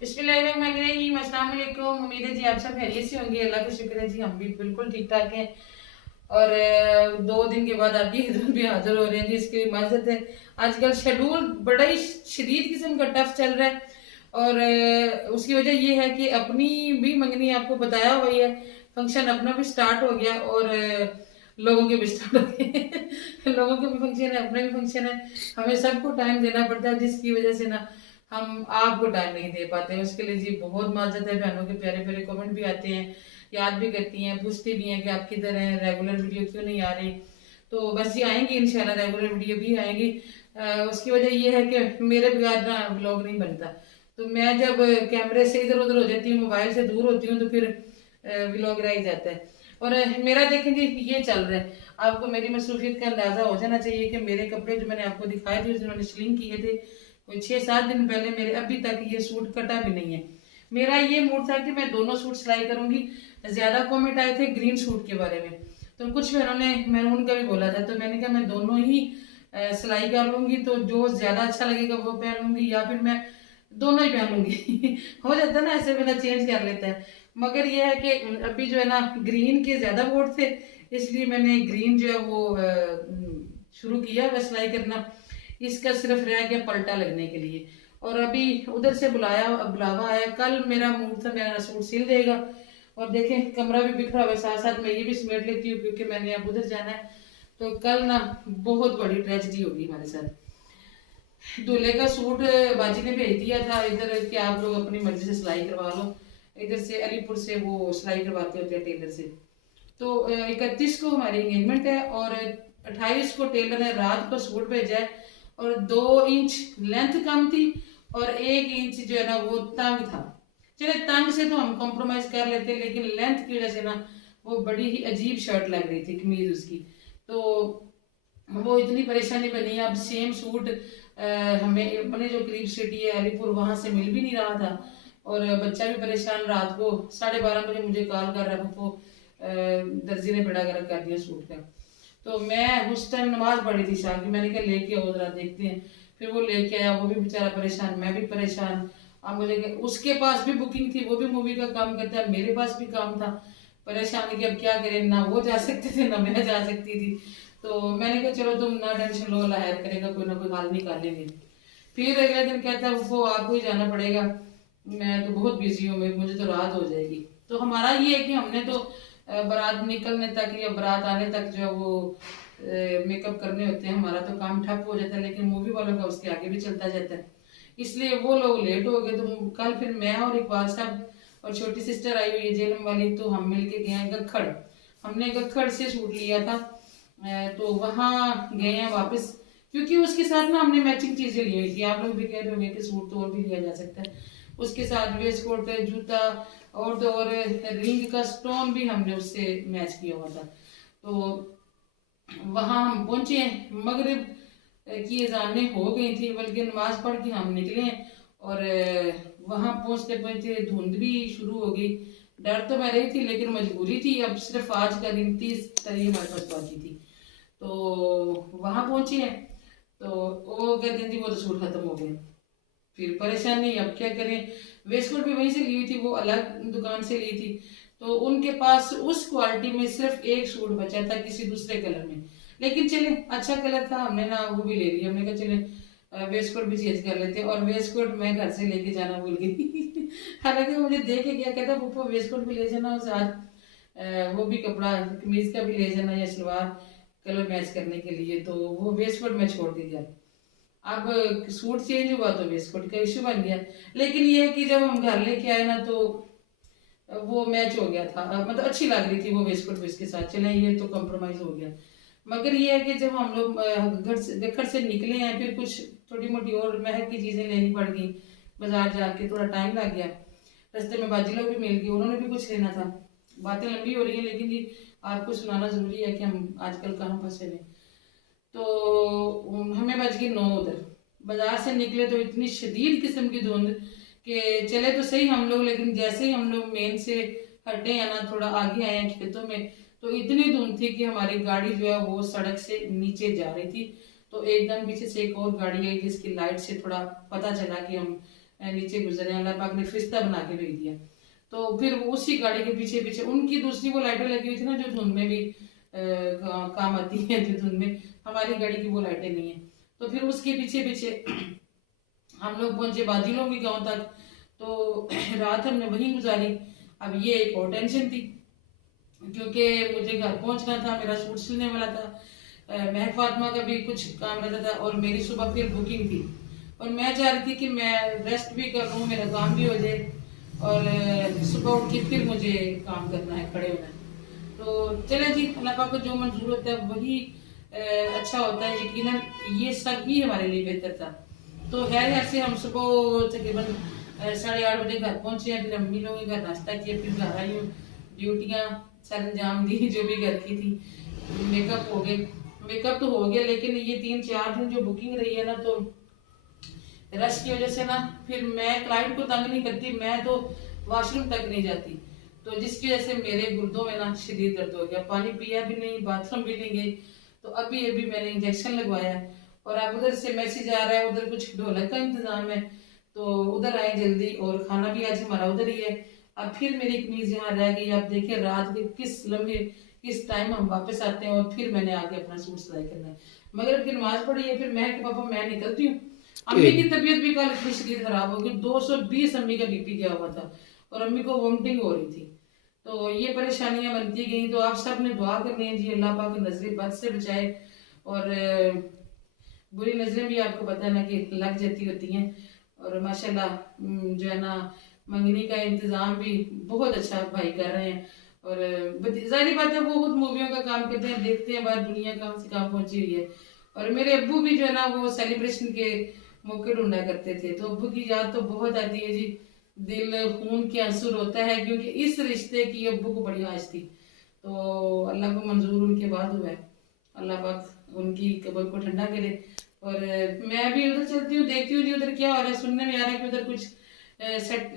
बिस्मिल्लाहिर्रहमानिर्रहीम, अस्सलाम वालेकुम। उम्मीद है जी आप सब खैरियत से होंगे। अल्लाह का शुक्र है जी, हम भी बिल्कुल ठीक ठाक हैं। और 2 दिन के बाद आपकी खिदमत भी हाजिर हो रहे हैं जी, इसकी माजरत है। आजकल शेड्यूल बड़ा ही शदीद किस्म का टफ चल रहा है। और उसकी वजह यह है कि अपनी भी मंगनी आपको बताया हुआ ही है, फंक्शन अपना भी स्टार्ट हो गया और लोगों के भी स्टार्ट हो गए लोगों के भी फंक्शन है, अपना भी फंक्शन है। हमें सबको टाइम देना पड़ता है, जिसकी वजह से ना हम आपको टाइम नहीं दे पाते हैं। उसके लिए जी बहुत माजरत है। बहनों के प्यारे प्यारे कमेंट भी आते हैं, याद भी करती हैं, पूछती भी हैं कि आप किधर हैं, रेगुलर वीडियो क्यों नहीं आ रही। तो बस ये आएंगी इंशाल्लाह, रेगुलर वीडियो भी आएंगी। उसकी वजह ये है कि मेरे बगैर ना व्लॉग नहीं बनता। तो मैं जब कैमरे से इधर उधर हो जाती हूँ, मोबाइल से दूर होती हूँ, तो फिर व्लॉग रह ही जाता है। और मेरा देखें जी ये चल रहा है। आपको मेरी मसरूफियत का अंदाजा हो जाना चाहिए कि मेरे कपड़े जो मैंने आपको दिखाए थे, जिन्होंने स्लिंग किए थे कोई 6-7 दिन पहले, मेरे अभी तक ये सूट कटा भी नहीं है। मेरा ये मूड था कि मैं दोनों सूट सिलाई करूंगी। ज्यादा कमेंट आए थे ग्रीन सूट के बारे में, तो कुछ बहनों ने मैरून का भी बोला था, तो मैंने कहा मैं दोनों ही सिलाई कर लूंगी, तो जो ज्यादा अच्छा लगेगा वो पहन लूंगी, या फिर मैं दोनों ही पहन लूंगी हो जाता है ना ऐसे, बिना चेंज कर लेता है। मगर ये है कि अभी जो है ना ग्रीन के ज्यादा वोट थे, इसलिए मैंने ग्रीन जो है वो शुरू किया वह सिलाई करना। इसका सिर्फ रह गया पलटा लगने के लिए। और अभी उधर से बुलावा आया, कल मेरा मूड था मेरा सूट सिल देगा। और देखें कमरा भी बिखरा हुआ है, साथ साथ मैं ये भी समेट लेती हूँ क्योंकि मैंने अब उधर जाना है। तो कल ना बहुत बड़ी ट्रेजेडी होगी हमारे साथ। दूल्हे का सूट बाजी ने भेज दिया था इधर कि आप लोग अपनी मर्जी से सिलाई करवा लो। इधर से अलीपुर से वो सिलाई करवाते होते हैं टेलर से। तो 31 को हमारी एंगेजमेंट है और 28 को टेलर ने रात को सूट भेजा है। और 2 इंच लेंथ कम थी और 1 इंच जो है ना वो तंग था। चले तंग से तो हम कॉम्प्रोमाइज कर लेते, लेकिन लेंथ की वजह से ना वो बड़ी ही अजीब शर्ट लग रही थी, कमीज उसकी। तो वो इतनी परेशानी बनी। अब सेम सूट हमें अपने जो करीब सिटी है अलीपुर, वहां से मिल भी नहीं रहा था। और बच्चा भी परेशान, रात को 12:30 बजे मुझे कॉल कर रहा है, वो दर्जी ने बेड़ा गर्क कर दिया सूट का। तो मैं उस टाइम नमाज पढ़ी थी शाम की, मैंने कहा लेके आओ जरा देखते हैं। फिर वो लेके आया, वो भी बेचारा परेशान, मैं भी परेशान। अब मुझे उसके पास भी बुकिंग थी, वो भी मूवी का काम करता है, मेरे पास भी काम था। परेशानी की अब क्या करें, ना वो जा सकते थे ना मैं जा सकती थी। तो मैंने कहा चलो तुम ना टेंशन लो, अल्लाह खैर करेगा, कोई ना कोई हाल निकालेंगे। फिर अगले दिन कहता है वो आपको ही जाना पड़ेगा, मैं तो बहुत बिजी हूँ, मुझे तो रात हो जाएगी। तो हमारा ये है कि हमने तो बारात निकलने तक या बारात आने तक जो है वो मेकअप करने होते हैं, हमारा तो काम ठप हो जाता है। लेकिन मूवी वालों का उसके आगे भी चलता जाता है, इसलिए वो लोग लेट हो गए। तो कल फिर मैं और इकबाल साहब और छोटी सिस्टर आई हुई है जेलम वाली, तो हम मिलके गए हैं गखड़। हमने गखड़ से सूट लिया था। तो वहाँ गए हैं वापस, क्योंकि उसके साथ ना हमने मैचिंग चीजें ली हुई थी। आप लोग भी कह रहे होंगे कि सूट तो और भी लिया जा सकता है, उसके साथ वेस्ट कोट, जूता और तो और रिंग का स्टोन भी हमने उससे मैच किया हुआ था। तो वहां हम पहुंचे, मगरिब की अजानें हो गई थी, बल्कि नमाज पढ़ के हम निकले। और वहां पहुंचते पहुंचते धुंध भी शुरू हो गई। डर तो मैं रही थी लेकिन मजबूरी थी, अब सिर्फ आज का दिन 30 तारीख हमारे पास बाकी थी। तो वहां पहुंची है, तो वो कहते हैं जी वो तो सूट खत्म हो गए। फिर परेशानी, अब क्या करें। वेस्टकोट भी वहीं से ली हुई थी, वो अलग दुकान से ली थी। तो उनके पास उस क्वालिटी में सिर्फ एक सूट बचा था किसी दूसरे कलर में, लेकिन चले अच्छा कलर था, हमने ना वो भी ले लिया। हमने कहा चले वेस्टकोट भी चेंज कर लेते, और वेस्टकोट मैं घर से लेके जाना भूल गई हालांकि मुझे देख के क्या कहता पप्पा वेस्टकोट भी ले जाना और साथ वो भी कपड़ा कमीज का भी ले जाना या सलवार कलर मैच करने के लिए। तो वो वेस्टकोट में छोड़ दी जाए। अब सूट चेंज हुआ तो वेस्टकोट का इश्यू बन गया। लेकिन ये है कि जब हम घर लेके आए ना तो वो मैच हो गया था, मतलब अच्छी लग रही थी वो वेस्टकोट भी इसके साथ, चले ये तो कॉम्प्रोमाइज हो गया। मगर ये है कि जब हम लोग घर से निकले हैं, फिर कुछ छोटी मोटी और महक की चीजें लेनी पड़ गई, बाजार जाके थोड़ा टाइम लग गया। रास्ते में बाजी लोग भी मिल गए, उन्होंने भी कुछ लेना था। बातें लंबी हो रही है, लेकिन ये आपको सुनाना जरूरी है कि हम आजकल कहाँ फंसे हुए। तो हमें बज गई 9 उधर। बाजार से निकले तो इतनी शदीद किस्म की धुंध कि चले तो सही हम लोग, लेकिन जैसे ही हम लोग मेन से हटे हैं ना, थोड़ा आगे आए हैं खेतों में, तो इतनी धुंध थी कि हमारी गाड़ी जो है वो सड़क से नीचे जा रही थी। तो एकदम पीछे से एक और गाड़ी आई, जिसकी लाइट से थोड़ा पता चला कि हम नीचे गुजरे, अल्लाह पाक ने फरिश्ता बना के भेज दिया। तो फिर वो उसी गाड़ी के पीछे पीछे उनकी दूसरी वो लाइटें लगी हुई थी ना जो धुंध में भी काम आती है, जो धुंध में, हमारी गाड़ी की वो लाइटें नहीं है। तो फिर उसके पीछे पीछे हम लोग पहुंचे बाजिलों के गांव तक। तो रात हमने वहीं गुजारी। अब ये एक और टेंशन थी क्योंकि मुझे घर पहुंचना था, मेरा सूट सिलने वाला था, महक फातिमा का भी कुछ काम रहता था और मेरी सुबह फिर बुकिंग थी। और मैं चाह रही थी कि मैं रेस्ट भी कर लूँ, मेरा काम भी हो जाए और सुबह उठ के फिर मुझे काम करना है, खड़े होना है। तो चले जी, अल्लाह पाक को जो मंजूर होता है वही अच्छा होता है। यकीनन ये सब ही हमारे लिए बेहतर था। तो खैर से हम सुबह तकरीबन 8:30 बजे घर पहुंचे हैं। फिर अम्मी लोगों के घर नाश्ता किया, फिर घर आई हूँ, ड्यूटियाँ सर अंजाम दी जो भी घर की थी। मेकअप हो गए, मेकअप तो हो गया, लेकिन ये 3-4 दिन जो बुकिंग रही है ना, तो रश की वजह से ना फिर मैं क्लाइंट को तंग नहीं करती, मैं तो वॉशरूम तक नहीं जाती। तो जिसकी वजह से मेरे गुर्दों में ना शदीद दर्द हो गया, पानी पिया भी नहीं, बाथरूम भी नहीं गई। तो अभी अभी मैंने इंजेक्शन लगवाया है और अब उधर से मैसेज आ रहा है, उधर कुछ ढोलक का इंतजाम है तो उधर आए जल्दी, और खाना भी आज हमारा उधर ही है। अब फिर मेरी कमीज यहाँ रह गई। आप देखिए रात के किस लम्हे किस टाइम हम वापस आते हैं और फिर मैंने आके अपना सूट सिलाई करना है। मगर फिर नमाज पढ़ी है, फिर मैं कि पापा मैं निकलती हूँ। अम्मी की तबीयत भी कल इतनी शदीद खराब हो गई, 220 अम्मी का बीपी गया हुआ था और अम्मी को वोमिटिंग हो रही थी। तो ये परेशानियां बनती गई। तो आप सब ने दुआ करनी है जी, अल्लाह पाक नजरें बद से बचाए। और बुरी नजरें भी आपको पता है ना कि लग जाती होती हैं। और माशाल्लाह जो है ना मंगनी का इंतजाम भी बहुत अच्छा भाई कर रहे हैं। और जाहिर बात है वो खुद मूवियों का काम करते हैं, देखते हैं बाहर दुनिया कहाँ से कहाँ पहुंची हुई है। और मेरे अब्बू भी जो है ना वो सेलिब्रेशन के मौके ढूंढा करते थे। तो अब्बू की याद तो बहुत आती है जी, दिल खून के आंसू रोता है क्योंकि इस रिश्ते की अब्बू को बड़ी आस थी। तो अल्लाह को मंजूर उनके बाद हुआ है, अल्लाह पाक उनकी कब्र को ठंडा करे। और मैं भी उधर चलती हूँ, देखती हूँ जी उधर क्या हो रहा है। सुनने में आ रहा है कि उधर कुछ सेट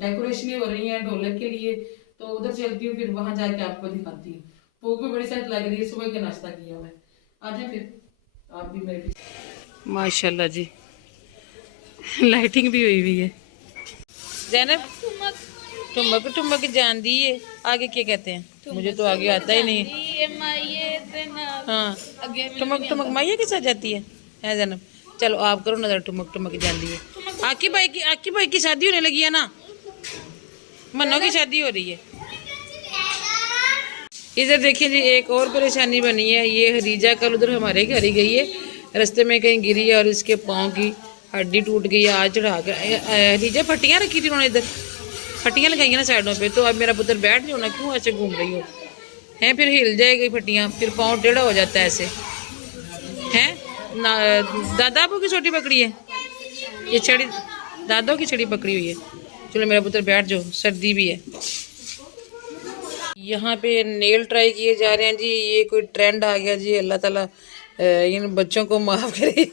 डेकोरेशन हो रही है ढोलक के लिए। तो उधर चलती हूँ, फिर वहां जाके आपको दिखाती हूँ। भूख भी बड़ी सख्त लग रही है, सुबह का नाश्ता किया हुआ है। आ जाए फिर आप भी मेरे। माशाल्लाह जी लाइटिंग भी हुई हुई है। जैनब ठुमक ठुमक जान दी है, आगे क्या कहते हैं? मुझे तो आगे आता ही नहीं। हाँ ठुमक ठुमक माइया के साथ जाती है जैनब। चलो आप करो नजर, ठुमक ठुमक जान दी है। आकी भाई की शादी होने लगी है ना, मन्नो की शादी हो रही है। इधर देखिए जी एक और परेशानी बनी है। ये हरीजा कल उधर हमारे घर ही गई है, रास्ते में कहीं गिरी है और इसके पाँव की हड्डी टूट गई है। आज चढ़ा कर हरीजा फट्टियाँ रखी थी उन्होंने, इधर फट्टियाँ लगाई हैं ना साइडों पे। तो अब मेरा पुत्र बैठ जाओ ना, क्यों ऐसे घूम रही हो हैं? फिर हिल जाएगी फट्टियाँ, फिर पाँव टेढ़ा हो जाता है ऐसे हैं ना। दादा आपको की छोटी पकड़ी है, ये छड़ी दादों की छड़ी पकड़ी हुई है। चलो मेरा पुत्र बैठ जाओ, सर्दी भी है। यहाँ पे नेल ट्राई किए जा रहे हैं जी, ये कोई ट्रेंड आ गया जी, अल्लाह ताला इन बच्चों को माफ़ करे।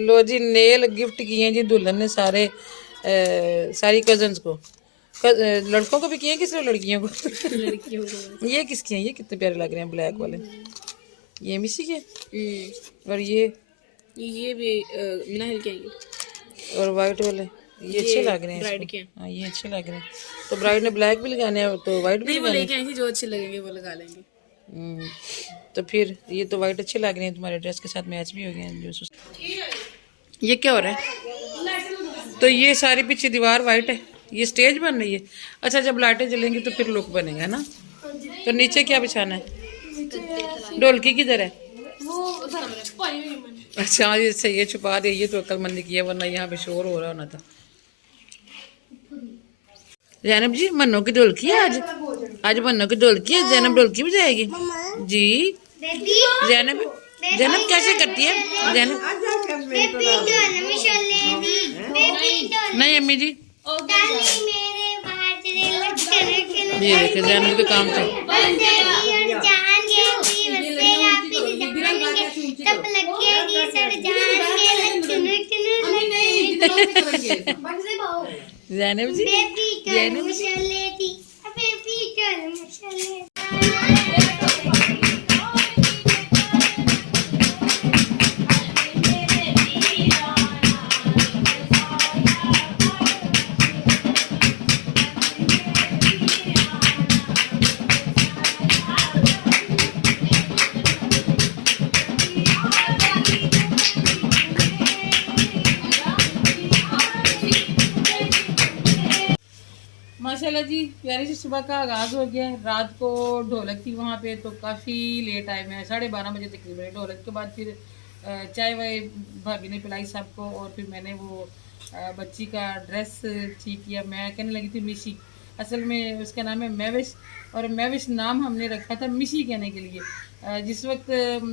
लो जी नेल गिफ्ट किए हैं जी दुल्हन ने सारी कजन्स को, लड़कों को भी किए हैं, किस लड़कियों को? लड़कियों को। ये किसके हैं? ये कितने प्यारे लग रहे हैं, ब्लैक वाले। ये मिसी के और ये भी मिनाहिल के हैं। और वाइट वाले ये अच्छे लग रहे हैं, ब्राइड के। हाँ ये अच्छे लग रहे हैं। तो ब्राइड ने ब्लैक भी लगाने हैं तो वाइट भी लगाने हैं, जो अच्छे लगेंगे वो लगा लेंगे। तो फिर ये तो वाइट अच्छे लग रहे हैं, तुम्हारे ड्रेस के साथ मैच भी हो गए हैं। जो ये क्या हो रहा है? तो ये सारी पीछे दीवार वाइट है, ये स्टेज बन रही है। अच्छा जब लाइटें जलेंगी तो फिर लुक बनेगा ना। तो नीचे क्या बिछाना है? ढोलकी किधर है? अच्छा ये सही है, छुपा दे। ये तो अक्लमंदी की है, वरना यहाँ पे शोर हो रहा होना था। जैनब जी मन्नो की ढोलकी है आज मन्नो की ढोलकी है। जैनब ढोलकी बजाएगी जी। जैनब कैसे करती है जैनब? नहीं अम्मी जी, ये देखिए जैनब के काम से जैनब जी चलो जी, प्यारी सी सुबह का आगाज हो गया। रात को ढोलक थी वहाँ पे, तो काफ़ी लेट आए, मैं 12:30 बजे तकरीबन। ढोलक के बाद फिर चाय वाय भाभी ने पिलाई सबको, और फिर मैंने वो बच्ची का ड्रेस ठीक किया। मैं कहने लगी थी मिशी, असल में उसका नाम है मैविश, और मैविश नाम हमने रखा था मिशी कहने के लिए। जिस वक्त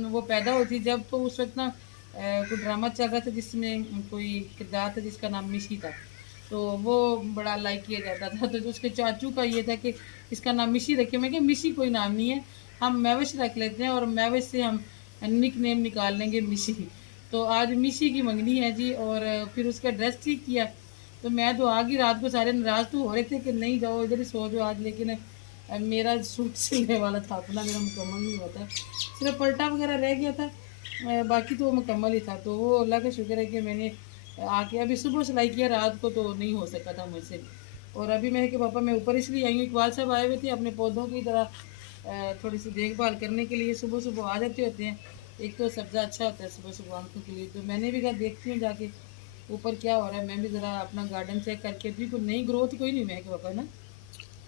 वो पैदा होती जब, तो उस वक्त ना कोई ड्रामा चल रहा था जिसमें कोई किरदार था जिसका नाम मिशी था, तो वो बड़ा लाइक किया जाता था। तो उसके चाचू का ये था कि इसका नाम मिशी रखे। मैं क्या, मिशी कोई नाम नहीं है, हम मैविश रख लेते हैं, और मैविश से हम निक नेम निकाल लेंगे मिशी। तो आज मिशी की मंगनी है जी, और फिर उसका ड्रेस ठीक किया। तो मैं तो आ गई रात को, सारे नाराज तो हो रहे थे कि नहीं जाओ इधर ही सो जाओ आज, लेकिन मेरा सूट सिलने वाला था अपना, मेरा मुकम्मल नहीं हुआ था, सिर्फ पलटा वगैरह रह गया था, बाकी तो मुकम्मल ही था। तो वो अल्लाह का शुक्र है कि मैंने आके अभी सुबह सिलाई किया, रात को तो नहीं हो सका था मुझसे। और अभी मैं कि पापा मैं ऊपर इसलिए आई हूँ, इकबाल साहब आए हुए थे अपने पौधों की तरह थोड़ी सी देखभाल करने के लिए, सुबह सुबह आ जाते होते हैं। एक तो सब्ज़ा अच्छा होता है सुबह सुबह आंखों के लिए, तो मैंने भी कहा देखती हूँ जाके ऊपर क्या हो रहा है, मैं भी ज़रा अपना गार्डन चेक करके। भी कोई नई ग्रोथ कोई नहीं, मैं कि पापा ना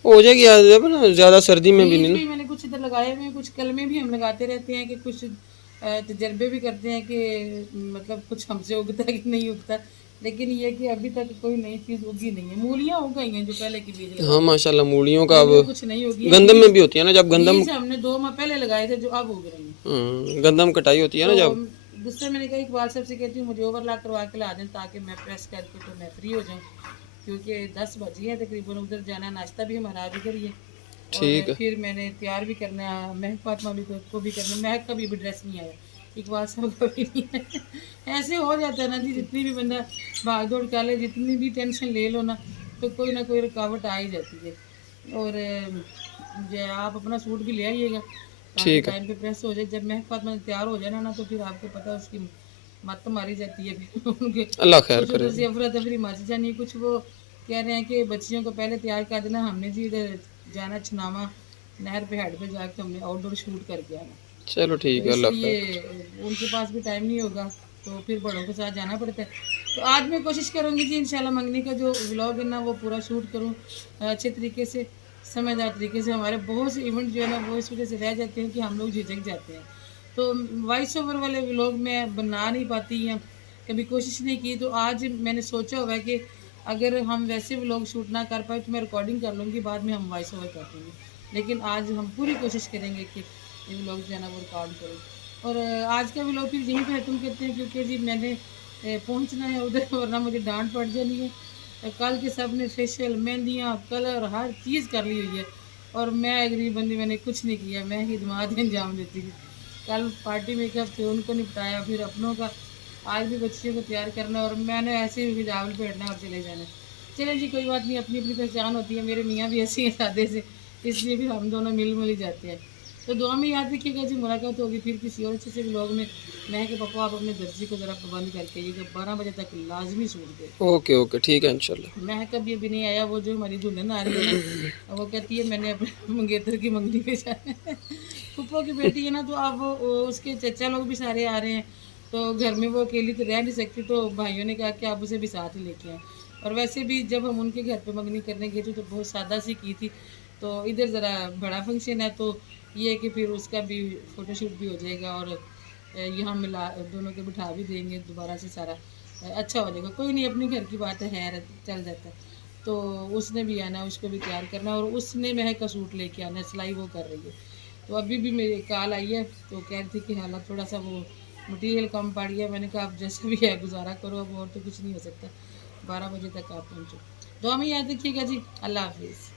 हो जाएगी आज जब ना, ज्यादा सर्दी में भी बीज नहीं ना। भी मैंने कुछ इधर लगाए हुए हैं, कुछ कलमे भी हम लगाते रहते हैं कि कुछ तजर्बे भी करते हैं कि मतलब कुछ हमसे उगता है कि नहीं उगता। लेकिन ये कि अभी तक कोई नई चीज़ उगी नहीं है। मूलियाँ उग गई हैं जो पहले की बीज हाँ लगाए थे, माशाल्लाह, मूलियों का अब मूलियाँ कुछ नहीं उगी हैं। गंदम में बीज भी होती है ना, जब गंदम, बीज हमने 2 माह पहले लगाए थे जो अब उग रही हैं। गंदम कटाई होती है तो ना जब। गुस्से मैंने कहा इकबाल साहब से कहती हूँ मुझे ओवरलॉक करवा के ला दें, ताकि मैं प्रेस करके तो मैं फ्री हो जाऊँ, क्योंकि 10 बजे है तकरीबन, उधर जाना, नाश्ता भी हमारा आज उधर ही है। ठीक और है। फिर मैंने तैयार भी करना है, महक फातिमा भी को भी करना। महक का भी अभी ड्रेस नहीं आया, इकबाल साहब का भी नहीं है। ऐसे हो जाता है ना जी, जितनी भी बंदा भाग दौड़ कर ले, जितनी भी टेंशन ले लो ना, तो कोई ना कोई रुकावट आ ही जाती है। और जो आप अपना सूट भी ले आइएगा ताकि ठीक है। टाइम पे प्रेस हो जाए। जब महक फातिमा तैयार हो जाना ना, तो फिर आपको पता है उसकी मत मारी जाती है फिर उनके अल्लाह खैर कुछ करे। उधर से अफरा तफरी मच जानी, कुछ वो कह रहे हैं कि बच्चियों को पहले तैयार कर देना। हमने जी इधर जाना छनामा नहर पे हेड पे जाके हमने आउटडोर शूट करके आना, चलो तो ठीक है, अल्लाह इसलिए खैर। उनके पास भी टाइम नहीं होगा, तो फिर बड़ों के साथ जाना पड़ता है। तो आज मैं कोशिश करूँगी जी इंशाल्लाह मंगनी का जो व्लॉग है ना वो पूरा शूट करूँ अच्छे तरीके से, समझदार तरीके से। हमारे बहुत से इवेंट जो है ना वो इस वजह से रह जाते हैं कि हम लोग झिझक जाते हैं, तो वॉइस ओवर वाले व्लॉग में बना नहीं पाती हैं, कभी कोशिश नहीं की। तो आज मैंने सोचा हुआ है कि अगर हम वैसे व्लॉग शूट ना कर पाए तो मैं रिकॉर्डिंग कर लूँगी, बाद में हम वॉइस ओवर कर देंगे। लेकिन आज हम पूरी कोशिश करेंगे कि ये व्लॉग जो है ना वो रिकॉर्ड करूँ। और आज का व्लॉग फिर यहीं पे खत्म करते हैं, क्योंकि जी मैंने पहुंचना है उधर, वरना मुझे डांट पड़ जानी है। कल के सब ने फेशियल, मेहंदियाँ, कलर, हर चीज़ कर ली हुई है, और मैं गरीब बंदी, मैंने कुछ नहीं किया, मैं ही दिमाग अंजाम देती थी। कल पार्टी मेकअप थे उनको निपटाया, फिर अपनों का आज भी बच्चियों को तैयार करना, और मैंने ऐसे ही हिजाब लपेटना और चले जाना। चलें जी, कोई बात नहीं, अपनी अपनी पहचान होती है। मेरे मियाँ भी ऐसे ही हैं सादे से, इसलिए भी हम दोनों मिल मिल ही जाते हैं। तो दुआ में याद रखिएगा जी, मुलाकात होगी फिर किसी और अच्छे से व्लॉग में। मैं कि पापा आप अपने दर्जी को ज़रा पाबंद करके ये 12 बजे तक लाजमी सूट दे। ओके ओके, ठीक है इंशाल्लाह। मैं कभी अभी नहीं आया, वो जो हमारी दुल्हन आ रही है ना, वो कहती है मैंने अपने मंगेतर की मंगनी पे जाना है। फूफो की बेटी है ना, तो अब वो उसके चचा लोग भी सारे आ रहे हैं, तो घर में वो अकेली तो रह नहीं सकती, तो भाइयों ने कहा कि आप उसे भी साथ ही लेके आए। और वैसे भी जब हम उनके घर पे मंगनी करने गए थे तो बहुत सादा सी की थी, तो इधर ज़रा बड़ा फंक्शन है, तो ये है कि फिर उसका भी फ़ोटोशूट भी हो जाएगा, और यहाँ मिला दोनों के बिठा भी देंगे दोबारा से, सारा अच्छा हो जाएगा। कोई नहीं, अपने घर की बात है, खैर चल जाता है। तो उसने भी आना, उसको भी तैयार करना, और उसने महक का सूट लेके आना, सिलाई वो कर रही है। तो अभी भी मेरी कॉल आई है, तो कह रही थी कि हालात थोड़ा सा वो मटेरियल कम पड़ गया। मैंने कहा आप जैसा भी है गुजारा करो, अब और तो कुछ नहीं हो सकता, 12 बजे तक आप पहुँचो। दुआ में याद रखिएगा जी, अल्लाह हाफिज़।